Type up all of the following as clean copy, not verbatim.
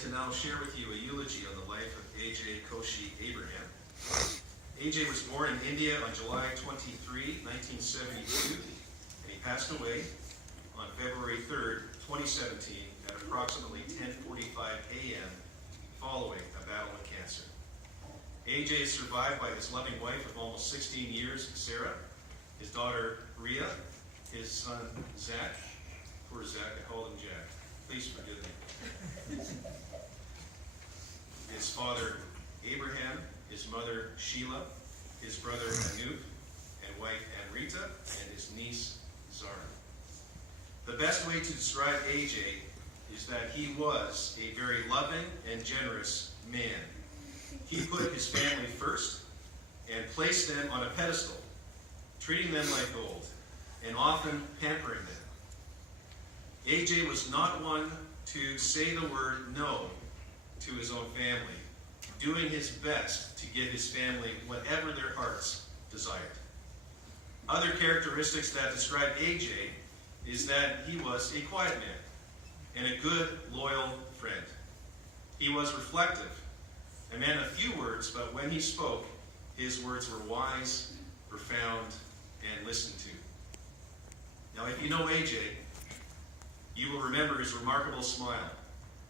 to now share with you a eulogy on the life of A.J. Koshi Abraham. A.J. was born in India on July 23, 1972, and he passed away on February 3rd, 2017 at approximately 10:45 a.m. following a battle with cancer. A.J. is survived by his loving wife of almost 16 years, Sarah, his daughter, Rhea, his son, Zach. Poor Zach, I called him Jack. Please forgive me. His father, Abraham, his mother, Sheila, his brother, Anoop, and wife, Amrita, and his niece, Zara. The best way to describe A.J. is that he was a very loving and generous man. He put his family first and placed them on a pedestal, treating them like gold, and often pampering them. A.J. was not one to say the word no to his own family, doing his best to give his family whatever their hearts desired. Other characteristics that describe A.J. is that he was a quiet man and a good, loyal friend. He was reflective, a man of few words, but when he spoke, his words were wise, profound, and listened to. Now, if you know A.J., you will remember his remarkable smile.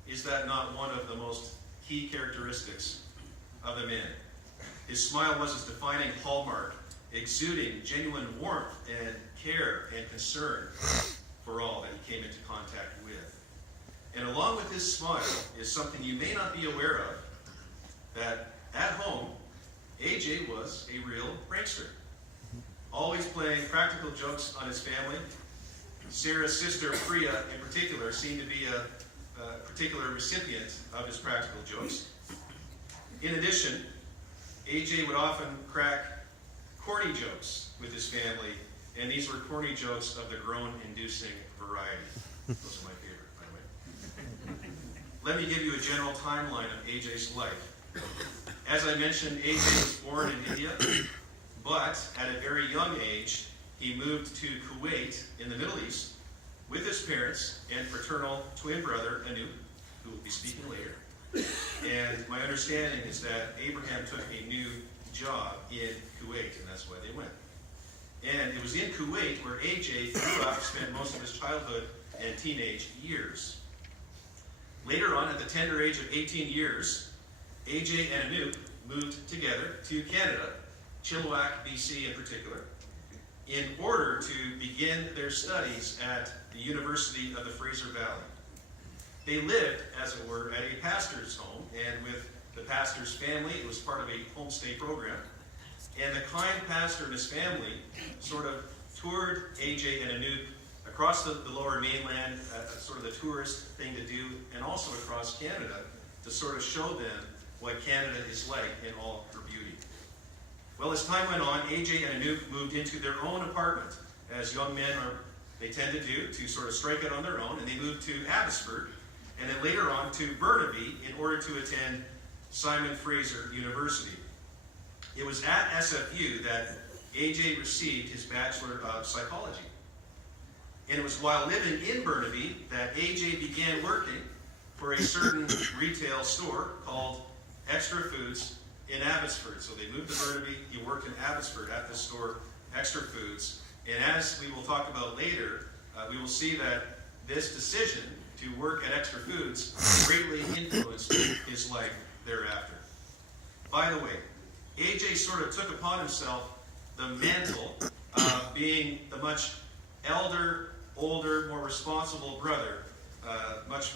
Is that not one of the most key characteristics of the man? His smile was his defining hallmark, exuding genuine warmth and care and concern for all that he came into contact with. And along with his smile is something you may not be aware of, that at home, A.J. was a real prankster, always playing practical jokes on his family. Sarah's sister, Priya, in particular, seemed to be a particular recipient of his practical jokes. In addition, A.J. would often crack corny jokes with his family, and these were corny jokes of the groan-inducing variety. Those are my favorite, by the way. Let me give you a general timeline of A.J.'s life. As I mentioned, A.J. was born in India, but at a very young age, he moved to Kuwait in the Middle East with his parents and fraternal twin brother, Anoop, who will be speaking later. And my understanding is that Abraham took a new job in Kuwait, and that's why they went. And it was in Kuwait where A.J. grew up, spent most of his childhood and teenage years. Later on, at the tender age of 18 years, A.J. and Anoop moved together to Canada, Chilliwack, BC in particular, in order to begin their studies at the University of the Fraser Valley. They lived, as it were, at a pastor's home, and with the pastor's family, it was part of a homestay program. And the kind pastor and his family sort of toured A.J. and Anoop across the lower mainland, sort of the tourist thing to do, and also across Canada to sort of show them what Canada is like in all her beauty. Well, as time went on, A.J. and Anoop moved into their own apartment, as young men they tend to do, to sort of strike out on their own, and they moved to Abbotsford, and then later on to Burnaby in order to attend Simon Fraser University. It was at SFU that A.J. received his Bachelor of Psychology. And it was while living in Burnaby that A.J. began working for a certain retail store called Extra Foods in Abbotsford. So they moved to Burnaby. He worked in Abbotsford at the store Extra Foods. And as we will talk about later, we will see that this decision to work at Extra Foods greatly influenced his life thereafter. By the way, A.J. sort of took upon himself the mantle of being the much older, more responsible brother, much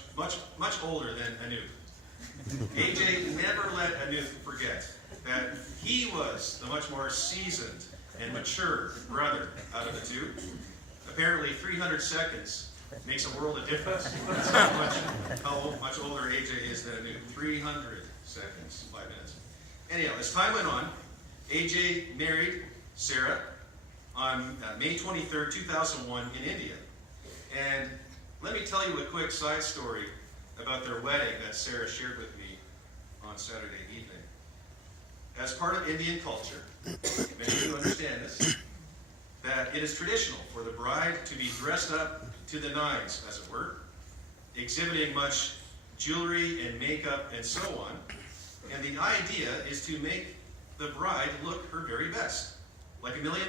older than Anoop. A.J. never let Anoop forget that he was the much more seasoned and mature brother out of the two. Apparently, 300 seconds makes a world of difference. That's how much older A.J. is than Anoop. 300 seconds, 5 minutes. Anyhow, as time went on, A.J. married Sarah on May 23rd, 2001 in India. And let me tell you a quick side story about their wedding that Sarah shared with me on Saturday evening. As part of Indian culture, many of you understand this, that it is traditional for the bride to be dressed up to the nines, as it were, exhibiting much jewelry and makeup and so on. And the idea is to make the bride look her very best, like $1 million.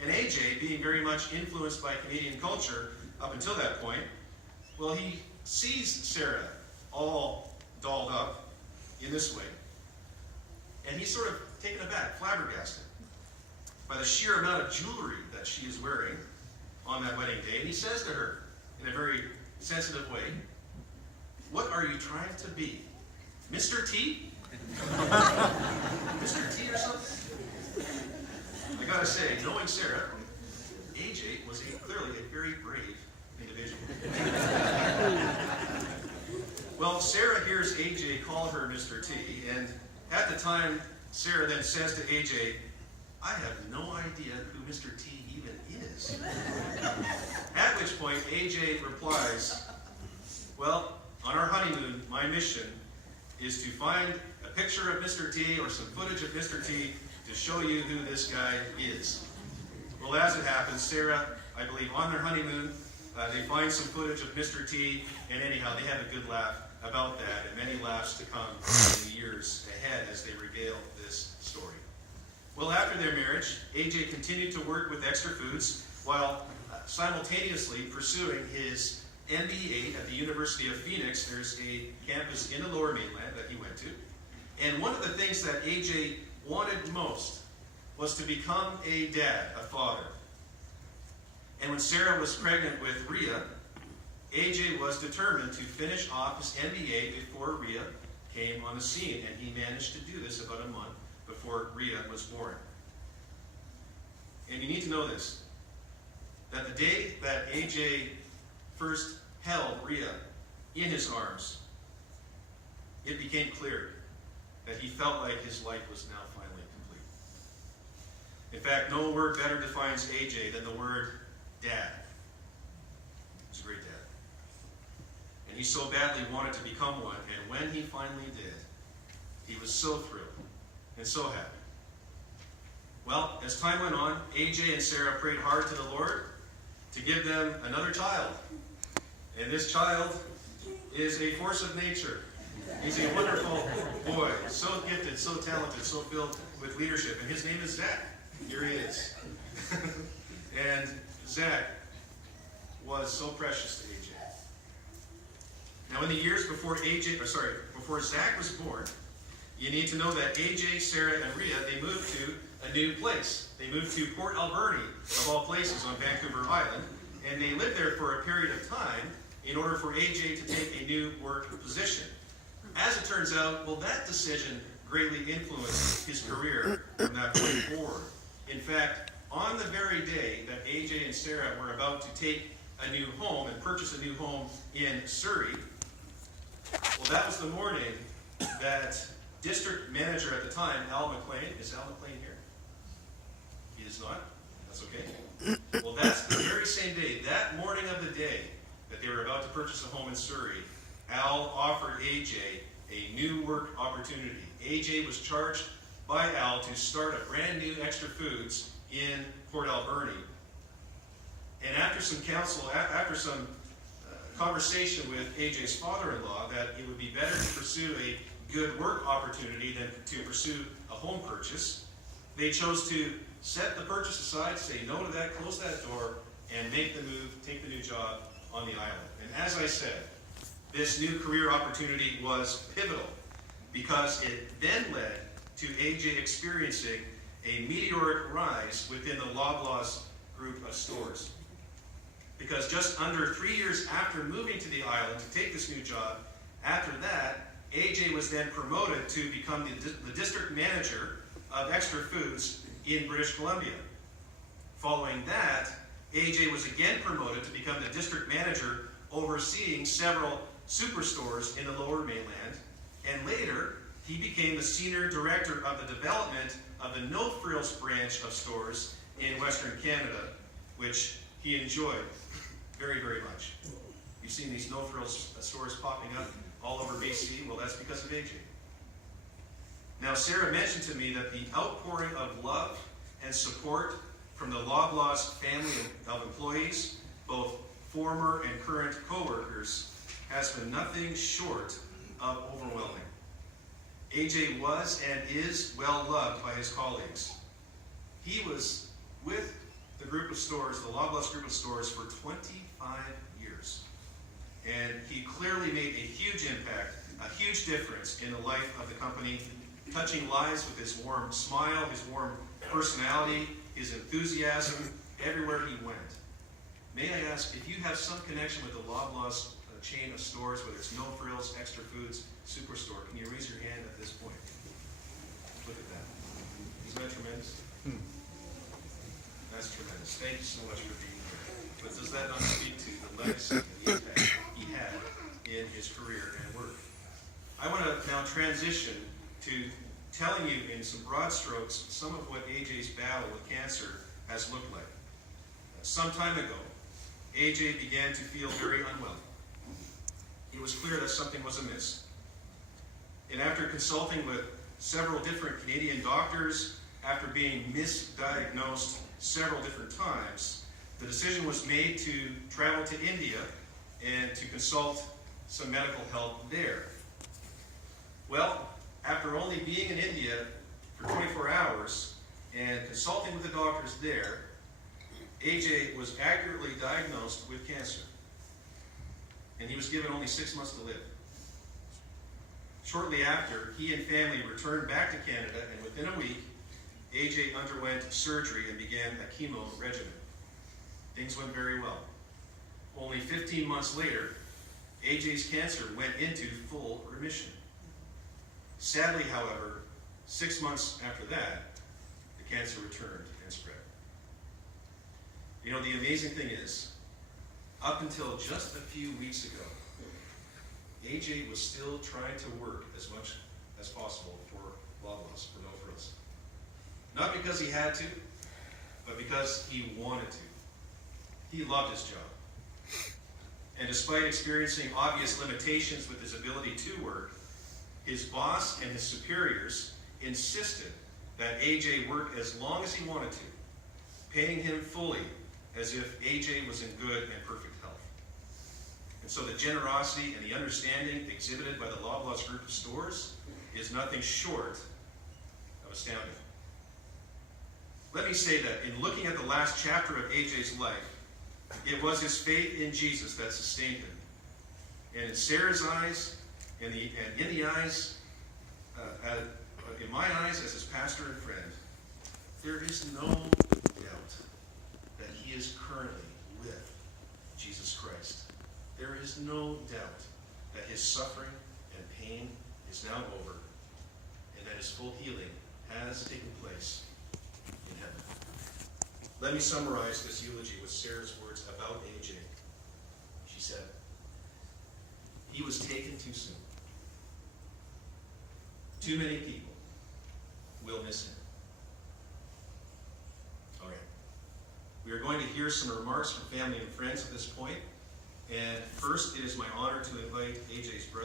And AJ, being very much influenced by Canadian culture up until that point, well, he sees Sarah all dolled up in this way. And he's sort of taken aback, flabbergasted by the sheer amount of jewelry that she is wearing on that wedding day. And he says to her in a very sensitive way, "What are you trying to be? Mr. T? Mr. T or something?" I gotta say, knowing Sarah, AJ was clearly a very brave individual. Well, Sarah hears AJ call her Mr. T, and at the time, Sarah then says to AJ, "I have no idea who Mr. T even is." At which point, AJ replies, "Well, on our honeymoon, my mission is to find a picture of Mr. T or some footage of Mr. T to show you who this guy is." Well, as it happens, Sarah, I believe, on their honeymoon, they find some footage of Mr. T, and anyhow, they have a good laugh about that, and many laughs to come in the years ahead as they regale this story. Well, after their marriage, AJ continued to work with Extra Foods while simultaneously pursuing his MBA at the University of Phoenix. There's a campus in the Lower Mainland that he went to. And one of the things that AJ wanted most was to become a dad, a father. And when Sarah was pregnant with Rhea, AJ was determined to finish off his MBA before Rhea came on the scene. And he managed to do this about a month before Rhea was born. And you need to know this, that the day that AJ first held Rhea in his arms, it became clear that he felt like his life was now finally complete. In fact, no word better defines AJ than the word dad. He's a great dad. And he so badly wanted to become one, and when he finally did, he was so thrilled and so happy. Well, as time went on, AJ and Sarah prayed hard to the Lord to give them another child. And this child is a force of nature. He's a wonderful boy, so gifted, so talented, so filled with leadership. And his name is Zach. Here he is. And Zach was so precious to AJ. Now, in the years before Zach was born, you need to know that AJ, Sarah, and Rhea, they moved to a new place. They moved to Port Alberni, of all places, on Vancouver Island, and they lived there for a period of time in order for AJ to take a new work position. As it turns out, well, that decision greatly influenced his career from that point forward. In fact, on the very day that AJ and Sarah were about to take a new home and purchase a new home in Surrey, well, that was the morning that district manager at the time, Al McLean, is Al McLean here? He is not? That's okay. Well, that's the very same day, that morning of the day that they were about to purchase a home in Surrey, Al offered AJ a new work opportunity. AJ was charged by Al to start a brand new Extra Foods in Port Alberni. And after some counsel, after some conversation with AJ's father-in-law, that it would be better to pursue a good work opportunity than to pursue a home purchase, they chose to set the purchase aside, say no to that, close that door, and make the move, take the new job on the island. And as I said, this new career opportunity was pivotal because it then led to AJ experiencing a meteoric rise within the Loblaws group of stores. Because just under 3 years after moving to the island to take this new job, after that, AJ was then promoted to become the district manager of Extra Foods in British Columbia. Following that, AJ was again promoted to become the district manager overseeing several superstores in the Lower Mainland, and later he became the senior director of the development of the No Frills branch of stores in Western Canada, which he enjoyed very, very much. You've seen these No Frills stores popping up all over BC. Well, that's because of AJ. Now, Sarah mentioned to me that the outpouring of love and support from the Loblaws family of employees, both former and current co-workers, has been nothing short of overwhelming. AJ was and is well loved by his colleagues. He was with the group of stores, the Loblaws group of stores, for 25 years. And he clearly made a huge impact, a huge difference in the life of the company, touching lives with his warm smile, his warm personality, his enthusiasm, everywhere he went. May I ask, if you have some connection with the Loblaws chain of stores, whether it's No Frills, Extra Foods, Superstore, can you raise your hand at this point? Look at that. Isn't that tremendous? That's tremendous. Thank you so much for being here. But does that not speak to the legacy and the impact he had in his career and work? I want to now transition to telling you in some broad strokes some of what AJ's battle with cancer has looked like. Some time ago, AJ began to feel very unwell. It was clear that something was amiss. And after consulting with several different Canadian doctors, after being misdiagnosed several different times, the decision was made to travel to India and to consult some medical help there. Well, after only being in India for 24 hours and consulting with the doctors there, AJ was accurately diagnosed with cancer. And he was given only 6 months to live. Shortly after, he and family returned back to Canada, and within a week, AJ underwent surgery and began a chemo regimen. Things went very well. Only 15 months later, AJ's cancer went into full remission. Sadly, however, 6 months after that, the cancer returned and spread. You know, the amazing thing is, up until just a few weeks ago, AJ was still trying to work as much as possible for Loblaws, for No Frills. Not because he had to, but because he wanted to. He loved his job. And despite experiencing obvious limitations with his ability to work, his boss and his superiors insisted that AJ work as long as he wanted to, paying him fully as if AJ was in good and perfect health. And so the generosity and the understanding exhibited by the Loblaws group of stores is nothing short of astounding. Let me say that in looking at the last chapter of AJ's life, it was his faith in Jesus that sustained him. And in Sarah's eyes, and in the eyes, in my eyes as his pastor and friend, there is no doubt that he is currently with Jesus Christ. There is no doubt that his suffering and pain is now over, and that his full healing has taken place in heaven. Let me summarize this eulogy with Sarah's words about AJ. She said, "He was taken too soon. Too many people will miss him." All right. We are going to hear some remarks from family and friends at this point. And first, it is my honor to invite AJ's brother.